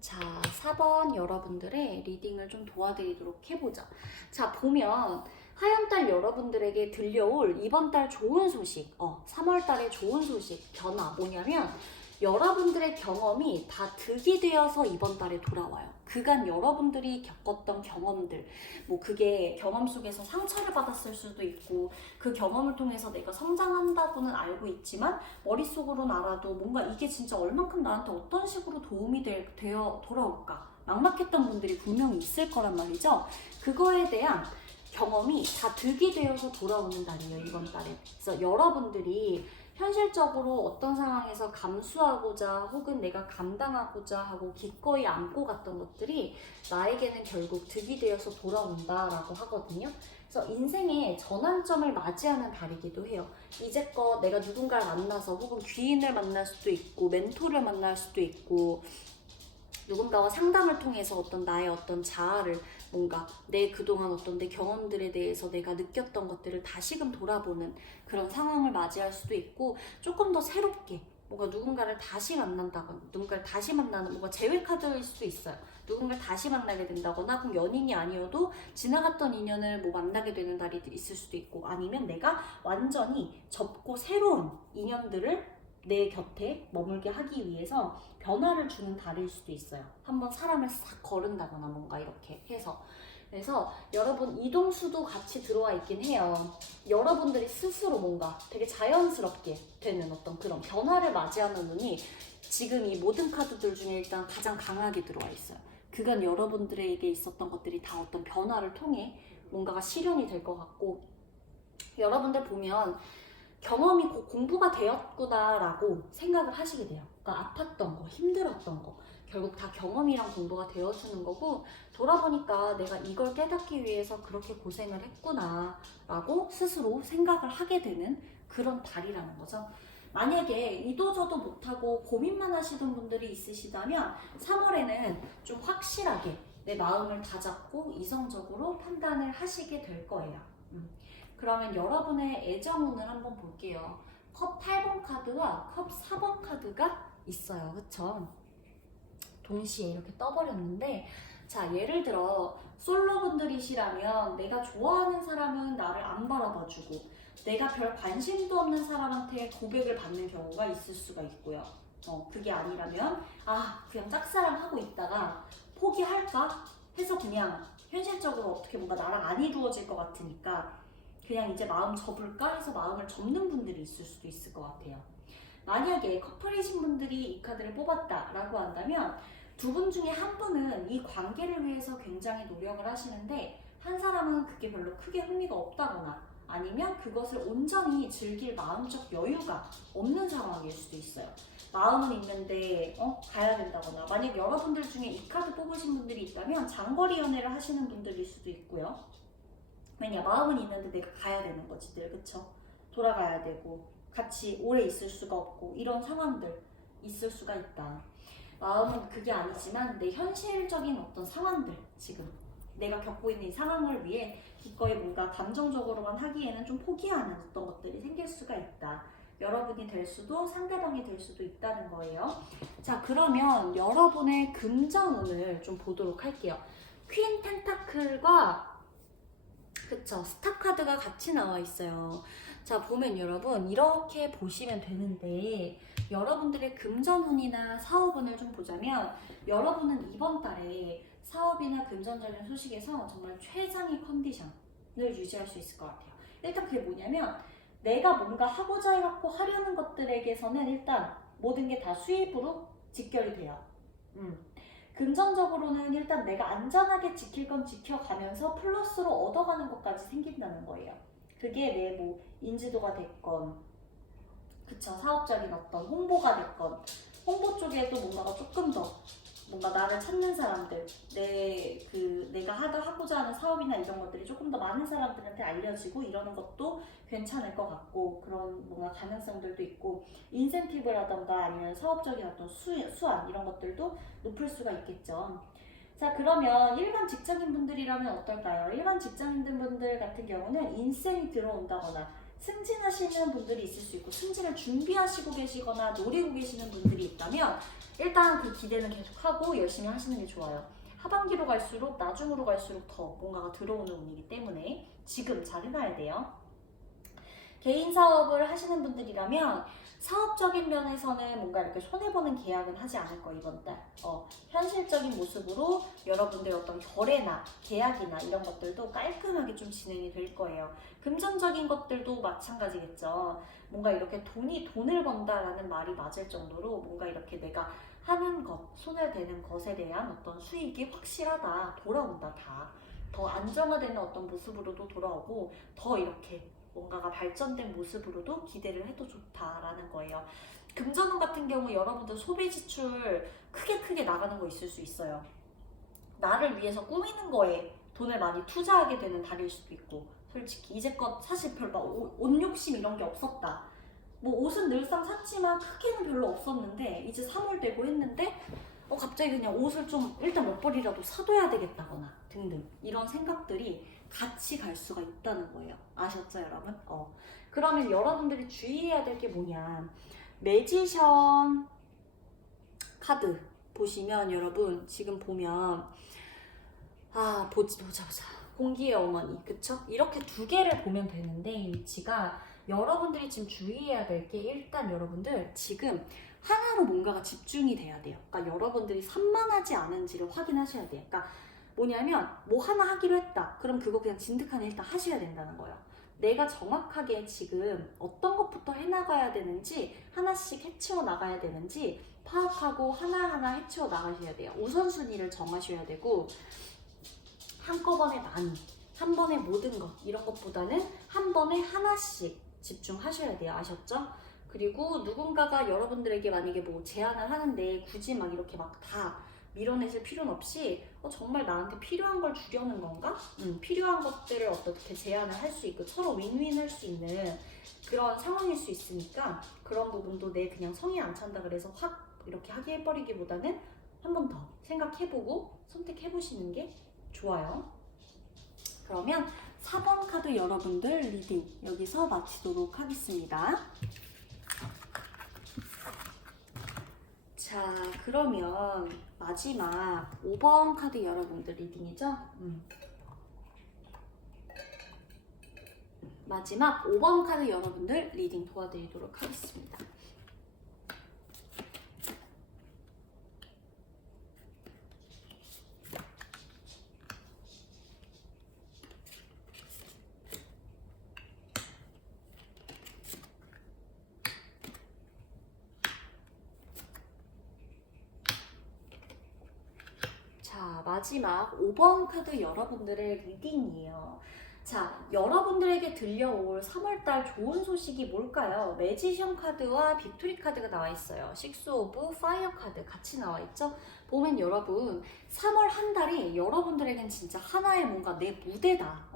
자, 4번 여러분들의 리딩을 좀 도와드리도록 해보자. 자, 보면 하얀달 여러분들에게 들려올 이번 달 좋은 소식, 3월 달에 좋은 소식, 변화 뭐냐면 여러분들의 경험이 다 득이 되어서 이번 달에 돌아와요. 그간 여러분들이 겪었던 경험들, 뭐 그게 경험 속에서 상처를 받았을 수도 있고, 그 경험을 통해서 내가 성장한다고는 알고 있지만 머릿속으로는 알아도 뭔가 이게 진짜 얼만큼 나한테 어떤 식으로 도움이 되어 돌아올까 막막했던 분들이 분명히 있을 거란 말이죠. 그거에 대한 경험이 다 득이 되어서 돌아오는 달이에요, 이번 달에. 그래서 여러분들이 현실적으로 어떤 상황에서 감수하고자 혹은 내가 감당하고자 하고 기꺼이 안고 갔던 것들이 나에게는 결국 득이 되어서 돌아온다라고 하거든요. 그래서 인생의 전환점을 맞이하는 달이기도 해요. 이제껏 내가 누군가를 만나서 혹은 귀인을 만날 수도 있고 멘토를 만날 수도 있고 누군가와 상담을 통해서 나의 어떤 자아를 뭔가 내 그동안 어떤 내 경험들에 대해서 내가 느꼈던 것들을 다시금 돌아보는 그런 상황을 맞이할 수도 있고, 조금 더 새롭게 뭔가 누군가를 다시 만난다거나 누군가를 다시 만나는 뭔가 재회 카드일 수도 있어요. 누군가를 다시 만나게 된다거나, 혹은 연인이 아니어도 지나갔던 인연을 만나게 되는 날이 있을 수도 있고, 아니면 내가 완전히 접고 새로운 인연들을 내 곁에 머물게 하기 위해서 변화를 주는 달일 수도 있어요. 한번 사람을 싹 거른다거나 뭔가 이렇게 해서. 그래서 여러분 이동수도 같이 들어와 있긴 해요. 여러분들이 스스로 뭔가 되게 자연스럽게 되는 어떤 그런 변화를 맞이하는 운이 지금 이 모든 카드들 중에 일단 가장 강하게 들어와 있어요. 그간 여러분들에게 있었던 것들이 다 어떤 변화를 통해 뭔가가 실현이 될 것 같고, 여러분들 보면 경험이 곧 공부가 되었구나라고 생각을 하시게 돼요. 그러니까 아팠던 거, 힘들었던 거, 결국 다 경험이랑 공부가 되어주는 거고, 돌아보니까 내가 이걸 깨닫기 위해서 그렇게 고생을 했구나라고 스스로 생각을 하게 되는 그런 달이라는 거죠. 만약에 이도저도 못하고 고민만 하시던 분들이 있으시다면 3월에는 좀 확실하게 내 마음을 다잡고 이성적으로 판단을 하시게 될 거예요. 그러면 여러분의 애정운을 한번 볼게요. 컵 8번 카드와 컵 4번 카드가 있어요. 그쵸? 동시에 이렇게 떠버렸는데, 자, 예를 들어 솔로분들이시라면 내가 좋아하는 사람은 나를 안 바라봐주고 내가 별 관심도 없는 사람한테 고백을 받는 경우가 있을 수가 있고요. 그게 아니라면 그냥 짝사랑하고 있다가 포기할까 해서 그냥 현실적으로 어떻게 뭔가 나랑 안 이루어질 것 같으니까 그냥 이제 마음 접을까 해서 마음을 접는 분들이 있을 수도 있을 것 같아요. 만약에 커플이신 분들이 이 카드를 뽑았다라고 한다면 두 분 중에 한 분은 이 관계를 위해서 굉장히 노력을 하시는데, 한 사람은 그게 별로 크게 흥미가 없다거나 아니면 그것을 온전히 즐길 마음적 여유가 없는 상황일 수도 있어요. 마음은 있는데 가야 된다거나, 만약 여러분들 중에 이 카드 뽑으신 분들이 있다면 장거리 연애를 하시는 분들일 수도 있고요. 왜냐, 마음은 있는데 내가 가야 되는 거지 늘, 그쵸? 돌아가야 되고 같이 오래 있을 수가 없고 이런 상황들 있을 수가 있다. 마음은 그게 아니지만 내 현실적인 어떤 상황들, 지금 내가 겪고 있는 이 상황을 위해 기꺼이 뭔가 감정적으로만 하기에는 좀 포기하는 어떤 것들이 생길 수가 있다. 여러분이 될 수도 상대방이 될 수도 있다는 거예요. 자, 그러면 여러분의 금전운을 좀 보도록 할게요. 퀸 펜타클과 그쵸, 스타 카드가 같이 나와 있어요. 자, 보면 여러분 이렇게 보시면 되는데, 여러분들의 금전운이나 사업운을 좀 보자면 여러분은 이번 달에 사업이나 금전적인 소식에서 정말 최상의 컨디션을 유지할 수 있을 것 같아요. 일단 그게 뭐냐면, 내가 뭔가 하고자 해갖고 하려는 것들에게서는 일단 모든 게 다 수입으로 직결이 돼요. 금전적으로는 일단 내가 안전하게 지킬 건 지켜가면서 플러스로 얻어가는 것까지 생긴다는 거예요. 그게 내 뭐 인지도가 됐건, 그쵸, 사업적인 어떤 홍보가 됐건, 홍보 쪽에도 뭔가가 조금 더 뭔가 나를 찾는 사람들, 내가 하고자 하는 사업이나 이런 것들이 조금 더 많은 사람들한테 알려지고 이러는 것도 괜찮을 것 같고, 그런 뭔가 가능성들도 있고, 인센티브라던가 아니면 사업적인 어떤 수완 이런 것들도 높을 수가 있겠죠. 자, 그러면 일반 직장인 분들이라면 어떨까요? 일반 직장인들 분들 같은 경우는 인생이 들어온다거나 승진하시는 분들이 있을 수 있고, 승진을 준비하시고 계시거나 노리고 계시는 분들이 있다면 일단 그 기대는 계속하고 열심히 하시는 게 좋아요. 하반기로 갈수록, 나중으로 갈수록 더 뭔가가 들어오는 운이기 때문에 지금 잘 해놔야 돼요. 개인 사업을 하시는 분들이라면 사업적인 면에서는 뭔가 이렇게 손해보는 계약은 하지 않을 거예요, 이번 달. 현실적인 모습으로 여러분들 어떤 거래나 계약이나 이런 것들도 깔끔하게 좀 진행이 될 거예요. 금전적인 것들도 마찬가지겠죠. 뭔가 이렇게 돈을 번다라는 말이 맞을 정도로 뭔가 이렇게 내가 하는 것, 손을 대는 것에 대한 어떤 수익이 확실하다, 돌아온다, 다. 더 안정화되는 어떤 모습으로도 돌아오고, 더 이렇게 뭔가가 발전된 모습으로도 기대를 해도 좋다라는 거예요. 금전운 같은 경우 여러분들 소비 지출 크게 나가는 거 있을 수 있어요. 나를 위해서 꾸미는 거에 돈을 많이 투자하게 되는 달일 수도 있고, 솔직히 이제껏 사실 별로 옷 욕심 이런 게 없었다. 뭐 옷은 늘상 샀지만 크게는 별로 없었는데 이제 3월 되고 했는데 갑자기 그냥 옷을 좀 일단 몇 벌이라도 사둬야 되겠다거나 등등 이런 생각들이 같이 갈 수가 있다는 거예요. 아셨죠, 여러분? 그러면 여러분들이 주의해야 될 게 뭐냐, 매지션 카드 보시면 여러분 지금 보면 보자 공기의 어머니, 그쵸? 이렇게 두 개를 보면 되는데, 위치가 여러분들이 지금 주의해야 될 게, 일단 여러분들 지금 하나로 뭔가가 집중이 돼야 돼요. 그러니까 여러분들이 산만하지 않은지를 확인하셔야 돼요. 그러니까 뭐냐면 뭐 하나 하기로 했다, 그럼 그거 그냥 진득하게 일단 하셔야 된다는 거예요. 내가 정확하게 지금 어떤 것부터 해나가야 되는지, 하나씩 해치워 나가야 되는지 파악하고 하나하나 해치워 나가셔야 돼요. 우선순위를 정하셔야 되고, 한꺼번에 많이, 한 번에 모든 것 이런 것보다는 한 번에 하나씩 집중하셔야 돼요. 아셨죠? 그리고 누군가가 여러분들에게 만약에 뭐 제안을 하는데 굳이 막 이렇게 막 다 밀어내실 필요는 없이 정말 나한테 필요한 걸 주려는 건가? 필요한 것들을 어떻게 제안을 할 수 있고 서로 윈윈 할 수 있는 그런 상황일 수 있으니까, 그런 부분도 내 그냥 성이 안 찬다 그래서 확 이렇게 하게 해버리기보다는 한 번 더 생각해보고 선택해보시는 게 좋아요. 그러면 4번 카드 여러분들 리딩 여기서 마치도록 하겠습니다. 자, 그러면 마지막 5번 카드 여러분들 리딩이죠? 마지막 5번 카드 여러분들 리딩 도와드리도록 하겠습니다. 자, 마지막 5번 카드 여러분들의 리딩이에요. 자, 여러분들에게 들려올 3월달 좋은 소식이 뭘까요? 매지션 카드와 빅토리 카드가 나와 있어요. 식스 오브 파이어 카드 같이 나와 있죠? 보면 여러분 3월 한 달이 여러분들에겐 진짜 하나의 뭔가 내 무대다.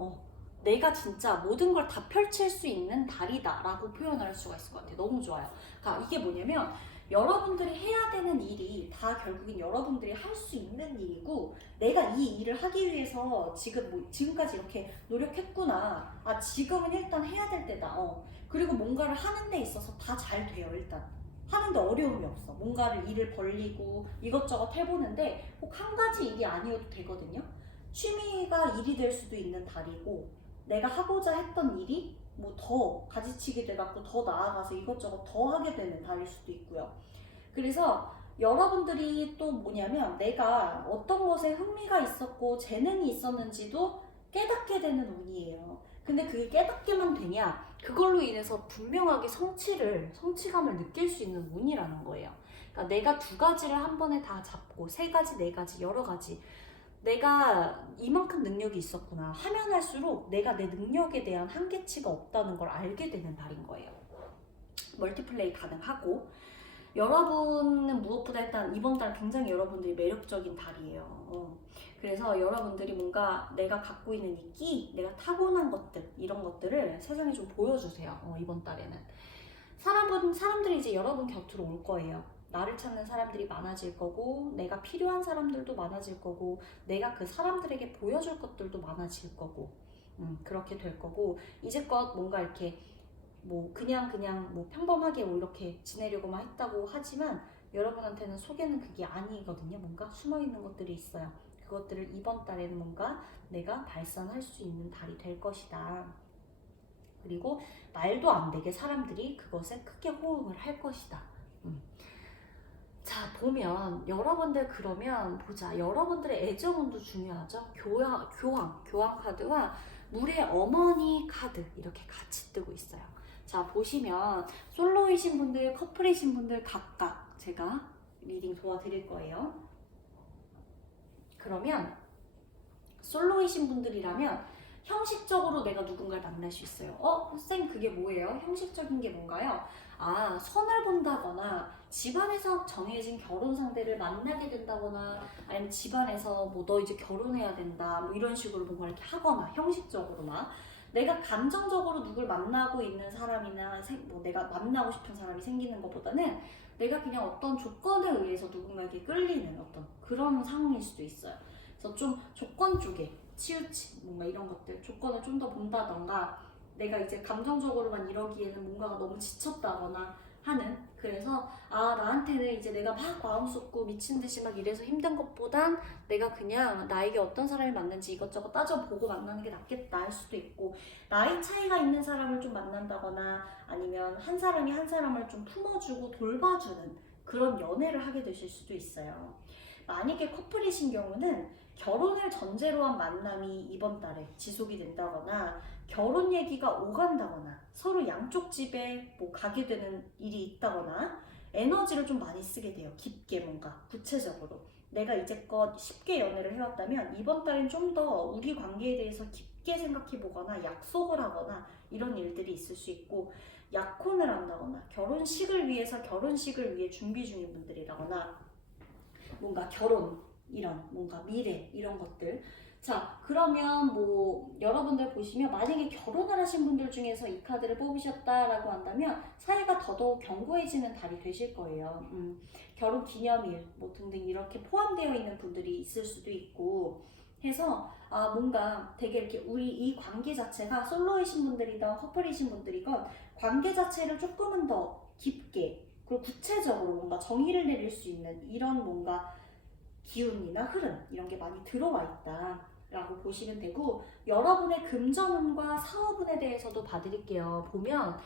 내가 진짜 모든 걸 다 펼칠 수 있는 달이다 라고 표현할 수가 있을 것 같아요. 너무 좋아요. 그러니까 이게 뭐냐면 여러분들이 해야 되는 일이 다 결국엔 여러분들이 할 수 있는 일이고, 내가 이 일을 하기 위해서 지금까지 이렇게 노력했구나. 아, 지금은 일단 해야 될 때다. 그리고 뭔가를 하는 데 있어서 다 잘 돼요, 일단. 하는데 어려움이 없어. 뭔가를 일을 벌리고 이것저것 해보는데 꼭 한 가지 일이 아니어도 되거든요. 취미가 일이 될 수도 있는 달이고, 내가 하고자 했던 일이 뭐 더 가지치기 돼갖고 더 나아가서 이것저것 더 하게 되는 달일 수도 있고요. 그래서 여러분들이 또 뭐냐면 내가 어떤 것에 흥미가 있었고 재능이 있었는지도 깨닫게 되는 운이에요. 근데 그게 깨닫게만 되냐? 그걸로 인해서 분명하게 성취감을 느낄 수 있는 운이라는 거예요. 그러니까 내가 두 가지를 한 번에 다 잡고 세 가지, 네 가지, 여러 가지 내가 이만큼 능력이 있었구나 하면 할수록 내가 내 능력에 대한 한계치가 없다는 걸 알게 되는 달인 거예요. 멀티플레이 가능하고, 여러분은 무엇보다 일단 이번 달 굉장히 여러분들이 매력적인 달이에요. 그래서 여러분들이 뭔가 내가 갖고 있는 이 끼, 내가 타고난 것들, 이런 것들을 세상에 좀 보여주세요. 이번 달에는. 사람들이 이제 여러분 곁으로 올 거예요. 나를 찾는 사람들이 많아질 거고, 내가 필요한 사람들도 많아질 거고, 내가 그 사람들에게 보여줄 것들도 많아질 거고, 그렇게 될 거고, 이제껏 뭔가 이렇게 뭐 그냥 뭐 평범하게 뭐 이렇게 지내려고만 했다고 하지만 여러분한테는 속에는 그게 아니거든요. 뭔가 숨어있는 것들이 있어요. 그것들을 이번 달에는 뭔가 내가 발산할 수 있는 달이 될 것이다. 그리고 말도 안 되게 사람들이 그것에 크게 호응을 할 것이다. 자, 보면 여러분들 그러면 보자. 여러분들의 애정운도 중요하죠. 교황 카드와 물의 어머니 카드 이렇게 같이 뜨고 있어요. 자, 보시면 솔로이신 분들, 커플이신 분들 각각 제가 리딩 도와드릴 거예요. 그러면 솔로이신 분들이라면 형식적으로 내가 누군가를 만날 수 있어요. 쌤 그게 뭐예요? 형식적인 게 뭔가요? 아, 선을 본다거나 집안에서 정해진 결혼 상대를 만나게 된다거나 아니면 집안에서 뭐 너 이제 결혼해야 된다 뭐 이런 식으로 뭔가 이렇게 하거나 형식적으로만 내가 감정적으로 누굴 만나고 있는 사람이나 뭐 내가 만나고 싶은 사람이 생기는 것보다는 내가 그냥 어떤 조건에 의해서 누군가에게 끌리는 어떤 그런 상황일 수도 있어요. 그래서 좀 조건 쪽에 치우치 뭔가 이런 것들 조건을 좀 더 본다던가 내가 이제 감정적으로만 이러기에는 뭔가가 너무 지쳤다거나 하는, 그래서 나한테는 이제 내가 막 마음 쏟고 미친 듯이 막 이래서 힘든 것보단 내가 그냥 나에게 어떤 사람이 맞는지 이것저것 따져보고 만나는 게 낫겠다 할 수도 있고, 나이 차이가 있는 사람을 좀 만난다거나 아니면 한 사람이 한 사람을 좀 품어주고 돌봐주는 그런 연애를 하게 되실 수도 있어요. 만약에 커플이신 경우는 결혼을 전제로 한 만남이 이번 달에 지속이 된다거나 결혼 얘기가 오간다거나 서로 양쪽 집에 뭐 가게 되는 일이 있다거나 에너지를 좀 많이 쓰게 돼요. 깊게 뭔가 구체적으로 내가 이제껏 쉽게 연애를 해왔다면 이번 달엔 좀 더 우리 관계에 대해서 깊게 생각해 보거나 약속을 하거나 이런 일들이 있을 수 있고, 약혼을 한다거나 결혼식을 위해 준비 중인 분들이라거나 뭔가 결혼 이런 뭔가 미래 이런 것들. 자, 그러면 뭐 여러분들 보시면 만약에 결혼을 하신 분들 중에서 이 카드를 뽑으셨다라고 한다면 사이가 더더욱 견고해지는 달이 되실 거예요. 결혼 기념일 뭐 등등 이렇게 포함되어 있는 분들이 있을 수도 있고 해서 뭔가 되게 이렇게 우리 이 관계 자체가 솔로이신 분들이든 커플이신 분들이건 관계 자체를 조금은 더 깊게 그리고 구체적으로 뭔가 정의를 내릴 수 있는 이런 뭔가 기운이나 흐름 이런 게 많이 들어와 있다 라고 보시면 되고, 여러분의 금전운과 사업운에 대해서도 봐드릴게요. 보면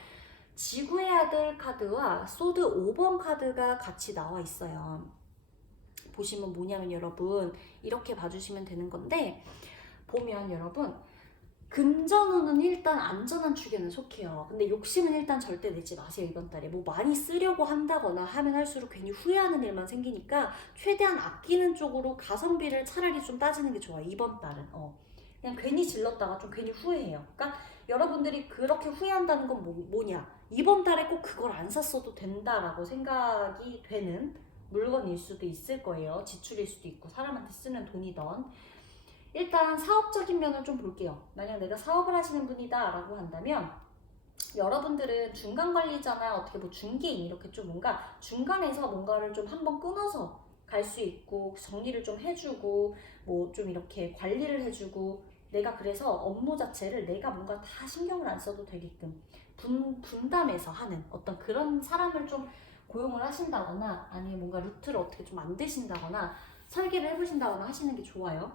지구의 아들 카드와 소드 5번 카드가 같이 나와 있어요. 보시면 뭐냐면 여러분 이렇게 봐주시면 되는 건데, 보면 여러분 금전운은 일단 안전한 축에는 속해요. 근데 욕심은 일단 절대 내지 마세요. 이번 달에 뭐 많이 쓰려고 한다거나 하면 할수록 괜히 후회하는 일만 생기니까 최대한 아끼는 쪽으로 가성비를 차라리 좀 따지는 게 좋아요. 이번 달은 그냥 괜히 질렀다가 좀 괜히 후회해요. 그러니까 여러분들이 그렇게 후회한다는 건 뭐냐, 이번 달에 꼭 그걸 안 샀어도 된다라고 생각이 되는 물건일 수도 있을 거예요. 지출일 수도 있고 사람한테 쓰는 돈이던. 일단 사업적인 면을 좀 볼게요. 만약 내가 사업을 하시는 분이다 라고 한다면 여러분들은 중간 관리자나 어떻게 뭐 중개인 이렇게 좀 뭔가 중간에서 뭔가를 좀 한번 끊어서 갈 수 있고 정리를 좀 해주고 뭐 좀 이렇게 관리를 해주고 내가 그래서 업무 자체를 내가 뭔가 다 신경을 안 써도 되게끔 분담해서 하는 어떤 그런 사람을 좀 고용을 하신다거나 아니면 뭔가 루트를 어떻게 좀 만드신다거나 설계를 해보신다거나 하시는 게 좋아요.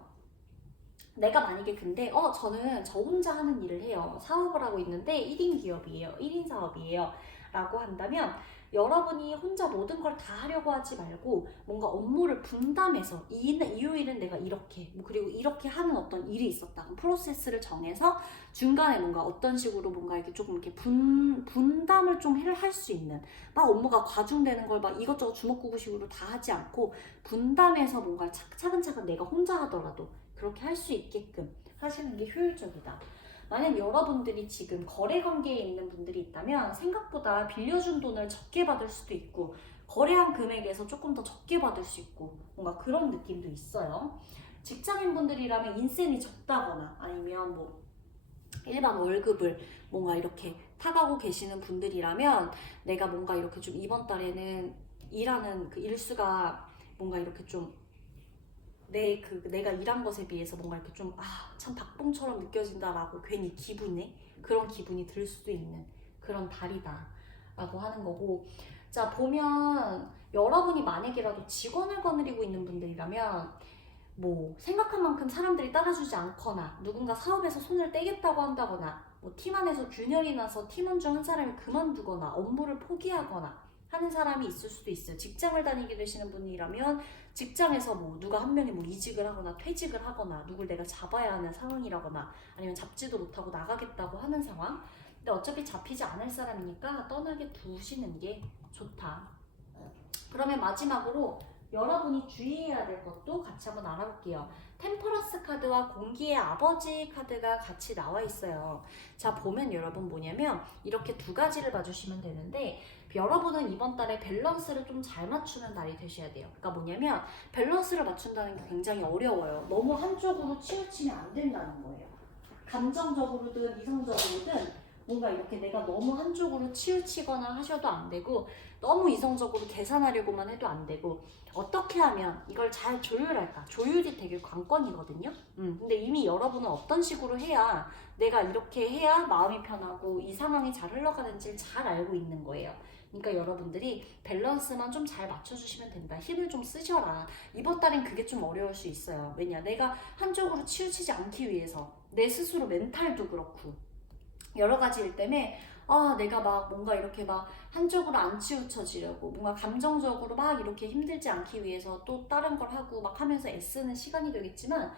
내가 만약에 근데 저는 저 혼자 하는 일을 해요. 사업을 하고 있는데 1인 기업이에요. 1인 사업이에요. 라고 한다면 여러분이 혼자 모든 걸 다 하려고 하지 말고 뭔가 업무를 분담해서 이 요일은 내가 이렇게 뭐 그리고 이렇게 하는 어떤 일이 있었다. 프로세스를 정해서 중간에 뭔가 어떤 식으로 뭔가 이렇게 조금 이렇게 분담을 좀 할 수 있는 막 업무가 과중되는 걸 막 이것저것 주먹구구식으로 다 하지 않고 분담해서 뭔가 차근차근 내가 혼자 하더라도 그렇게 할 수 있게끔 하시는 게 효율적이다. 만약 여러분들이 지금 거래 관계에 있는 분들이 있다면 생각보다 빌려준 돈을 적게 받을 수도 있고 거래한 금액에서 조금 더 적게 받을 수 있고 뭔가 그런 느낌도 있어요. 직장인 분들이라면 인센이 적다거나 아니면 뭐 일반 월급을 뭔가 이렇게 타가고 계시는 분들이라면 내가 뭔가 이렇게 좀 이번 달에는 일하는 그 일수가 뭔가 이렇게 좀 내가 일한 것에 비해서 뭔가 이렇게 좀, 참 박봉처럼 느껴진다라고 괜히 그런 기분이 들 수도 있는 그런 달이다. 라고 하는 거고. 자, 보면 여러분이 만약이라도 직원을 거느리고 있는 분들이라면 뭐 생각한 만큼 사람들이 따라주지 않거나 누군가 사업에서 손을 떼겠다고 한다거나 뭐 팀 안에서 균열이 나서 팀원 중 한 사람이 그만두거나 업무를 포기하거나 하는 사람이 있을 수도 있어요. 직장을 다니게 되시는 분이라면 직장에서 뭐 누가 한 명이 뭐 이직을 하거나 퇴직을 하거나 누굴 내가 잡아야 하는 상황이라거나 아니면 잡지도 못하고 나가겠다고 하는 상황. 근데 어차피 잡히지 않을 사람이니까 떠나게 두시는 게 좋다. 그러면 마지막으로 여러분이 주의해야 될 것도 같이 한번 알아볼게요. 템퍼런스 카드와 공기의 아버지 카드가 같이 나와 있어요. 자, 보면 여러분 뭐냐면 이렇게 두 가지를 봐주시면 되는데 여러분은 이번 달에 밸런스를 좀 잘 맞추는 달이 되셔야 돼요. 그러니까 뭐냐면 밸런스를 맞춘다는 게 굉장히 어려워요. 너무 한쪽으로 치우치면 안 된다는 거예요. 감정적으로든 이성적으로든 뭔가 이렇게 내가 너무 한쪽으로 치우치거나 하셔도 안 되고 너무 이성적으로 계산하려고만 해도 안 되고 어떻게 하면 이걸 잘 조율할까? 조율이 되게 관건이거든요. 근데 이미 여러분은 어떤 식으로 해야 내가 이렇게 해야 마음이 편하고 이 상황이 잘 흘러가는지를 잘 알고 있는 거예요. 그러니까 여러분들이 밸런스만 좀 잘 맞춰주시면 된다. 힘을 좀 쓰셔라. 이번 달엔 그게 좀 어려울 수 있어요. 왜냐? 내가 한쪽으로 치우치지 않기 위해서 내 스스로 멘탈도 그렇고 여러 가지 일 때문에 내가 막 뭔가 이렇게 막 한쪽으로 안 치우쳐지려고 뭔가 감정적으로 막 이렇게 힘들지 않기 위해서 또 다른 걸 하고 막 하면서 애쓰는 시간이 되겠지만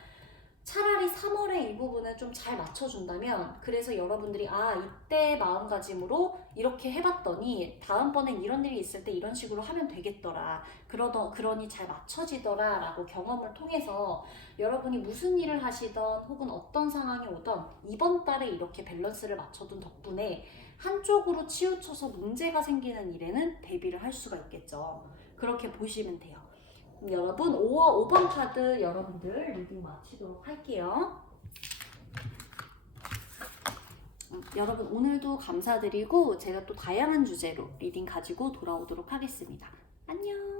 차라리 3월에 이 부분을 좀 잘 맞춰준다면 그래서 여러분들이 이때 마음가짐으로 이렇게 해봤더니 다음번엔 이런 일이 있을 때 이런 식으로 하면 되겠더라 그러니 잘 맞춰지더라 라고 경험을 통해서 여러분이 무슨 일을 하시던 혹은 어떤 상황이 오던 이번 달에 이렇게 밸런스를 맞춰둔 덕분에 한쪽으로 치우쳐서 문제가 생기는 일에는 대비를 할 수가 있겠죠. 그렇게 보시면 돼요. 여러분 5번 카드 여러분들 리딩 마치도록 할게요. 여러분 오늘도 감사드리고 제가 또 다양한 주제로 리딩 가지고 돌아오도록 하겠습니다. 안녕.